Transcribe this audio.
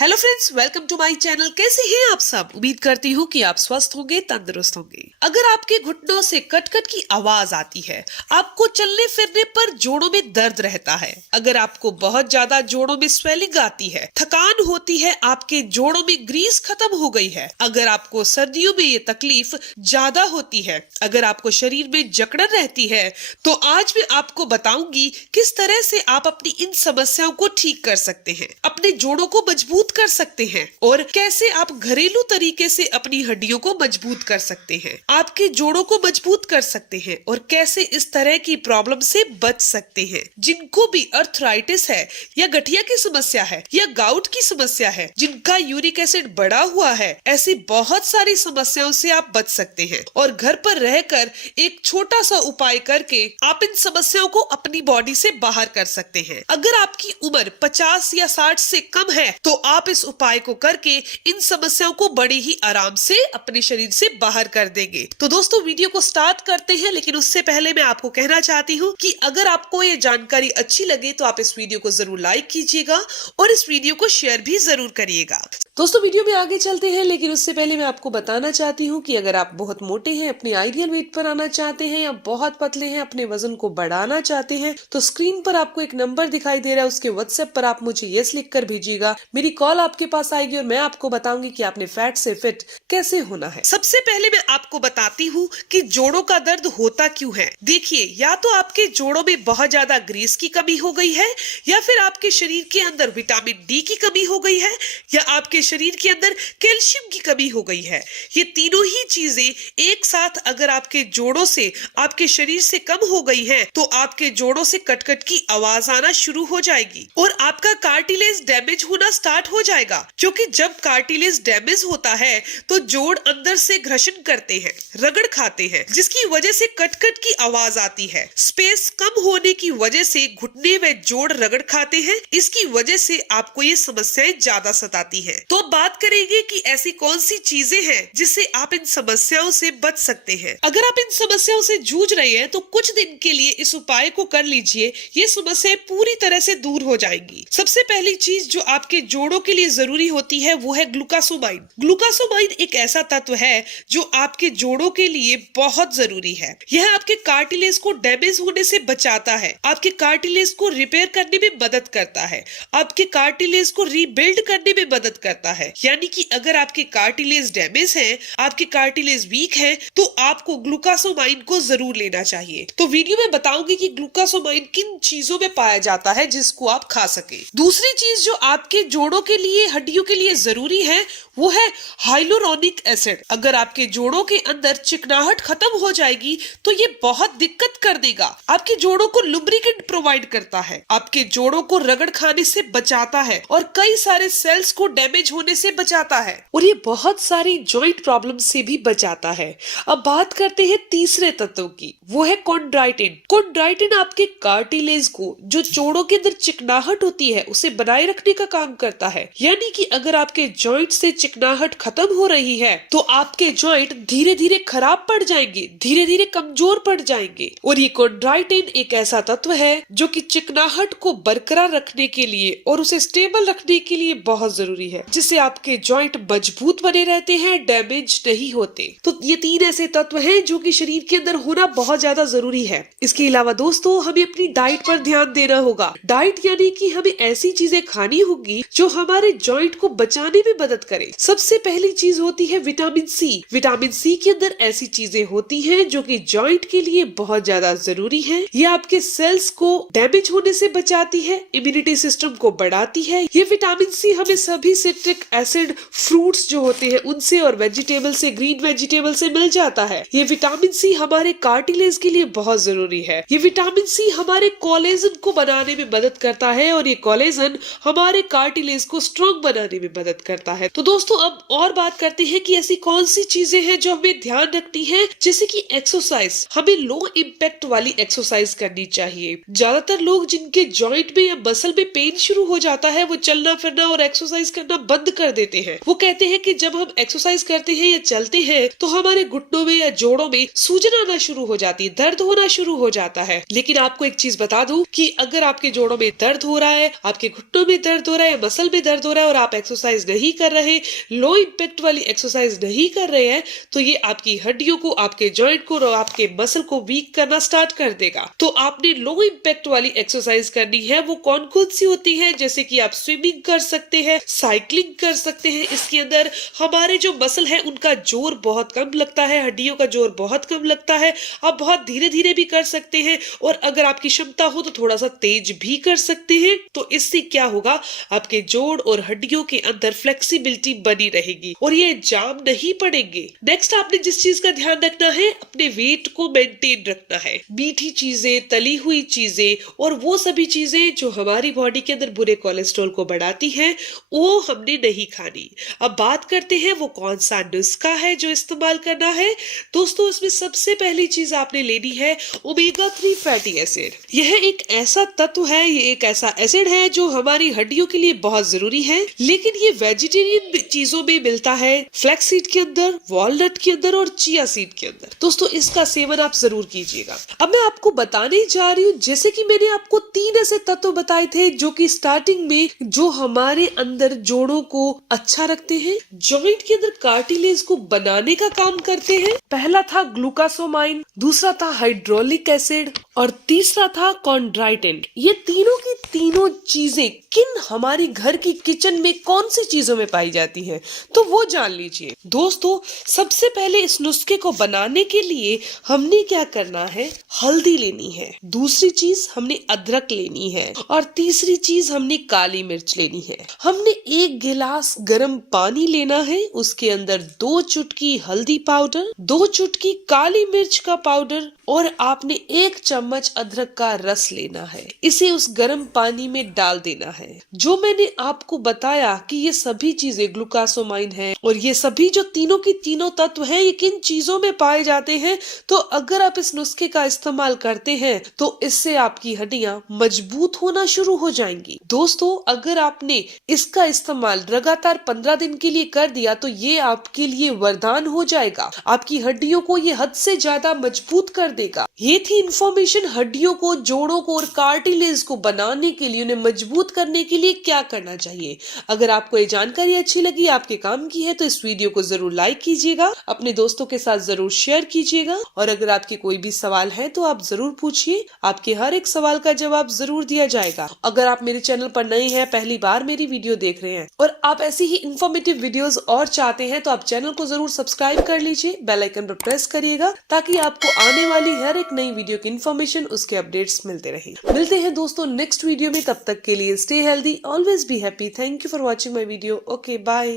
Hello friends, welcome to my channel. कैसे हैं आप सब? उम्मीद करती हूँ कि आप स्वस्थ होंगे, तंदुरुस्त होंगे। अगर आपके घुटनों से कट कट की आवाज आती है, आपको चलने फिरने पर जोड़ों में दर्द रहता है, अगर आपको बहुत ज्यादा जोड़ों में स्वेलिंग आती है, थकान होती है, आपके जोड़ों में ग्रीस खत्म हो गई है, अगर आपको सर्दियों में ये तकलीफ ज्यादा होती है, अगर आपको शरीर में जकड़न रहती है, तो आज मैं आपको बताऊंगी किस तरह से आप अपनी इन समस्याओं को ठीक कर सकते हैं, अपने जोड़ों को मजबूत कर सकते हैं और कैसे आप घरेलू तरीके से अपनी हड्डियों को मजबूत कर सकते हैं, आपके जोड़ों को मजबूत कर सकते हैं और कैसे इस तरह की प्रॉब्लम से बच सकते हैं। जिनको भी अर्थराइटिस है या गठिया की समस्या है या गाउट की समस्या है, जिनका यूरिक एसिड बढ़ा हुआ है, ऐसी बहुत सारी समस्याओं से आप बच सकते हैं और घर पर रहकर एक छोटा सा उपाय करके आप इन समस्याओं को अपनी बॉडी से बाहर कर सकते हैं। अगर आपकी उम्र 50 या 60 से कम है तो आप इस उपाय को करके इन समस्याओं को बड़े ही आराम से अपने शरीर से बाहर कर देंगे। तो दोस्तों, वीडियो को स्टार्ट करते हैं, लेकिन उससे पहले मैं आपको कहना चाहती हूँ कि अगर आपको ये जानकारी अच्छी लगे तो आप इस वीडियो को जरूर लाइक कीजिएगा और इस वीडियो को शेयर भी जरूर करिएगा। दोस्तों, वीडियो में आगे चलते हैं, लेकिन उससे पहले मैं आपको बताना चाहती हूँ कि अगर आप बहुत मोटे हैं, अपने आइडियल वेट पर आना चाहते हैं या बहुत पतले हैं, अपने वजन को बढ़ाना चाहते हैं, तो स्क्रीन पर आपको एक नंबर दिखाई दे रहा है, उसके व्हाट्सएप पर आप मुझे यस लिख कर भेजिएगा। मेरी कॉल आपके पास आएगी और मैं आपको बताऊंगी कि आपने फैट से फिट कैसे होना है। सबसे पहले मैं आपको बताती हूँ कि जोड़ों का दर्द होता क्यों है। देखिए, या तो आपके जोड़ों में बहुत ज्यादा ग्रीस की कमी हो गई है, या फिर आपके शरीर के अंदर विटामिन डी की कमी हो गई है, या आपके शरीर के अंदर कैल्शियम की कमी हो गई है। ये तीनों ही चीजें एक साथ अगर आपके जोड़ों से, आपके शरीर से कम हो गई है, तो आपके जोड़ों से कटकट की आवाज आना शुरू हो जाएगी और आपका कार्टिलेज डैमेज होना स्टार्ट हो जाएगा। क्योंकि जब कार्टिलेज डैमेज होता है तो जोड़ अंदर से घर्षण करते हैं, रगड़ खाते हैं, जिसकी वजह से कटकट की आवाज आती है। स्पेस कम होने की वजह से घुटने व जोड़ रगड़ खाते हैं, इसकी वजह से आपको ये समस्याएं ज्यादा सताती हैं। तो बात करेंगे कि ऐसी कौन सी चीजें हैं जिससे आप इन समस्याओं से बच सकते हैं। अगर आप इन समस्याओं से जूझ रहे हैं तो कुछ दिन के लिए इस उपाय को कर लीजिए, ये समस्याएं पूरी तरह से दूर हो जाएंगी। सबसे पहली चीज जो आपके जोड़ों के लिए जरूरी होती है वो है ग्लूकासोमाइन। ग्लूकासोमाइन एक ऐसा तत्व है जो आपके जोड़ों के लिए बहुत जरूरी है। यह आपके कार्टिलेज को डैमेज होने से बचाता है, आपके कार्टिलेज को रिपेयर करने में मदद करता है, आपके कार्टिलेज को रीबिल्ड करने में मदद करता है। यानी कि अगर आपके कार्टिलेज डैमेज है, आपके कार्टिलेज वीक है, तो आपको ग्लूकासोमाइन को जरूर लेना चाहिए। तो वीडियो में बताऊंगी कि ग्लूकासोमाइन किन चीजों में पाया जाता है जिसको आप खा सके। दूसरी चीज जो आपके जोड़ों के लिए, हड्डियों के लिए जरूरी है, वो है हाइलुरोनिक एसिड। अगर आपके जोड़ों के अंदर चिकनाहट खत्म हो जाएगी तो ये बहुत दिक्कत कर देगा। आपके जोड़ों को लुब्रिकेंट प्रोवाइड करता है, आपके जोड़ों को रगड़ खाने से बचाता है और कई सारे सेल्स को डैमेज होने से बचाता है और ये बहुत सारी जॉइंट प्रॉब्लम से भी बचाता है। अब बात करते हैं तीसरे तत्व की, वो है कॉन्ड्राइटिन। कॉन्ड्राइटिन आपके कार्टिलेज को, जो जोड़ों के अंदर चिकनाहट होती है, उसे बनाए रखने का काम करता है। यानी कि अगर आपके जॉइंट से चिकनाहट खत्म हो रही है तो आपके जॉइंट धीरे धीरे खराब पड़ जाएंगे, धीरे धीरे कमजोर पड़ जाएंगे। और ये कॉन्ड्राइटिन एक ऐसा तत्व है जो कि चिकनाहट को बरकरार रखने के लिए और उसे स्टेबल रखने के लिए बहुत जरूरी है, जिससे आपके जॉइंट मजबूत बने रहते हैं, डैमेज नहीं होते। तो ये तीन ऐसे तत्व हैं जो कि शरीर के अंदर होना बहुत ज्यादा जरूरी है। इसके अलावा दोस्तों, हमें अपनी डाइट पर ध्यान देना होगा। डाइट यानी कि हमें ऐसी चीजें खानी होगी जो हमारे जॉइंट को बचाने में मदद करे। सबसे पहली चीज होती है विटामिन सी। विटामिन सी के अंदर ऐसी चीजें होती हैं जो कि जॉइंट के लिए बहुत ज्यादा जरूरी है। ये आपके सेल्स को डैमेज होने से बचाती है, इम्यूनिटी सिस्टम को बढ़ाती है। ये विटामिन सी हमें सभी सिट्रिक एसिड फ्रूट्स जो होते हैं उनसे और वेजिटेबल से, ग्रीन वेजिटेबल से मिल जाता है। ये विटामिन सी हमारे कार्टिलेज के लिए बहुत जरूरी है। ये विटामिन सी हमारे कोलेजन को बनाने में मदद करता है और ये कोलेजन हमारे कार्टिलेज को स्ट्रॉन्ग बनाने में मदद करता है। तो दोस्तों, अब और बात करते हैं कि ऐसी कौन सी चीजें हैं जो हमें ध्यान रखनी है। जैसे कि एक्सरसाइज, हमें लो इम्पैक्ट वाली एक्सरसाइज करनी चाहिए। ज्यादातर लोग जिनके जॉइंट में या मसल में पेन शुरू हो जाता है, वो चलना फिरना और एक्सरसाइज करना बंद बंद कर देते हैं। वो कहते हैं कि जब हम एक्सरसाइज करते हैं या चलते हैं तो हमारे घुटनों में या जोड़ों में सूजन आना शुरू हो जाती है, दर्द होना शुरू हो जाता है। लेकिन आपको एक चीज बता दूं कि अगर आपके जोड़ों में दर्द हो रहा है, आपके घुटनों में दर्द हो रहा है, मसल में दर्द हो रहा है और आप एक्सरसाइज नहीं कर रहे, लो इम्पैक्ट वाली एक्सरसाइज नहीं कर रहे हैं, तो ये आपकी हड्डियों को, आपके जॉइंट को और आपके मसल को वीक करना स्टार्ट कर देगा। तो आपने लो इम्पैक्ट वाली एक्सरसाइज करनी है। वो कौन कौन सी होती है? जैसे कि आप स्विमिंग कर सकते हैं, साइकिलिंग कर सकते हैं। इसके अंदर हमारे जो मसल है उनका जोर बहुत कम लगता है, हड्डियों का जोर बहुत कम लगता है। आप बहुत धीरे धीरे भी कर सकते हैं और अगर आपकी क्षमता हो तो थोड़ा सा तेज भी कर सकते हैं। तो इससे क्या होगा, आपके जोड़ और हड्डियों के अंदर फ्लेक्सिबिलिटी बनी रहेगी और ये जाम नहीं पड़ेंगे। नेक्स्ट आपने जिस चीज का ध्यान रखना है, अपने वेट को मेंटेन रखना है। मीठी चीजें, तली हुई चीजें और वो सभी चीजें जो हमारी बॉडी के अंदर बुरे कोलेस्ट्रॉल को बढ़ाती हैं, वो हमने नहीं खानी। अब बात करते हैं वो कौन सा नुस्खा है जो इस्तेमाल करना है। दोस्तों, इसमें सबसे पहली चीज आपने लेनी है ओमेगा 3 फैटी एसिड। यह एक ऐसा तत्व है, ये एक ऐसा एसिड है जो हमारी हड्डियों के लिए बहुत जरूरी है। लेकिन ये वेजिटेरियन चीजों में मिलता है, फ्लैक्स सीड के अंदर, वॉलनट के अंदर और चिया सीड के अंदर। दोस्तों, इसका सेवन आप जरूर कीजिएगा। अब मैं आपको बताने जा रही हूँ, जैसे कि मैंने आपको 3 ऐसे तत्व बताए थे जो कि स्टार्टिंग में जो हमारे अंदर जोड़ों को अच्छा रखते हैं, जॉइंट के अंदर कार्टिलेज को बनाने का काम करते हैं। पहला था ग्लूकासोमाइन, दूसरा था हाइड्रोलिक एसिड और तीसरा था कॉन्ड्राइटिन। ये तीनों की तीनों चीजें किन हमारी घर की किचन में कौन सी चीजों में पाई जाती हैं, तो वो जान लीजिए। दोस्तों, सबसे पहले इस नुस्खे को बनाने के लिए हमने क्या करना है, हल्दी लेनी है, दूसरी चीज हमने अदरक लेनी है और तीसरी चीज हमने काली मिर्च लेनी है। हमने 1 गिलास गर्म पानी लेना है, उसके अंदर 2 चुटकी हल्दी पाउडर, 2 चुटकी काली मिर्च का पाउडर और आपने 1 चम्मच अदरक का रस लेना है। इसे उस गर्म पानी में डाल देना है। जो मैंने आपको बताया कि ये सभी चीजें ग्लूकासोमाइन है और ये सभी जो तीनों की तीनों तत्व हैं, ये किन चीजों में पाए जाते हैं, तो अगर आप इस नुस्खे का इस्तेमाल करते हैं तो इससे आपकी हड्डियां मजबूत होना शुरू हो जाएंगी। दोस्तों, अगर आपने इसका इस्तेमाल लगातार 15 दिन के लिए कर दिया तो ये आपके लिए वरदान हो जाएगा। आपकी हड्डियों को ये हद से ज्यादा मजबूत कर देगा। ये थी इंफॉर्मेशन हड्डियों को, जोड़ों को और कार्टिलेज को बनाने के लिए, उन्हें मजबूत करने के लिए क्या करना चाहिए। अगर आपको ये जानकारी अच्छी लगी, आपके काम की है, तो इस वीडियो को जरूर लाइक कीजिएगा, अपने दोस्तों के साथ जरूर शेयर कीजिएगा और अगर आपके कोई भी सवाल है तो आप जरूर पूछिए। आपके हर एक सवाल का जवाब जरूर दिया जाएगा। अगर आप मेरे चैनल पर नए हैं, पहली बार मेरी वीडियो देख रहे हैं और आप ऐसी ही इंफॉर्मेटिव वीडियोस और चाहते हैं, तो आप चैनल को जरूर सब्सक्राइब कर लीजिए, बेल आइकन पर प्रेस करिएगा ताकि आपको आने वाली हर एक नई वीडियो की इन्फॉर्मेशन, उसके अपडेट्स मिलते रहे। मिलते हैं दोस्तों नेक्स्ट वीडियो में, तब तक के लिए stay healthy, always be happy. Thank you for watching my video. Okay, bye.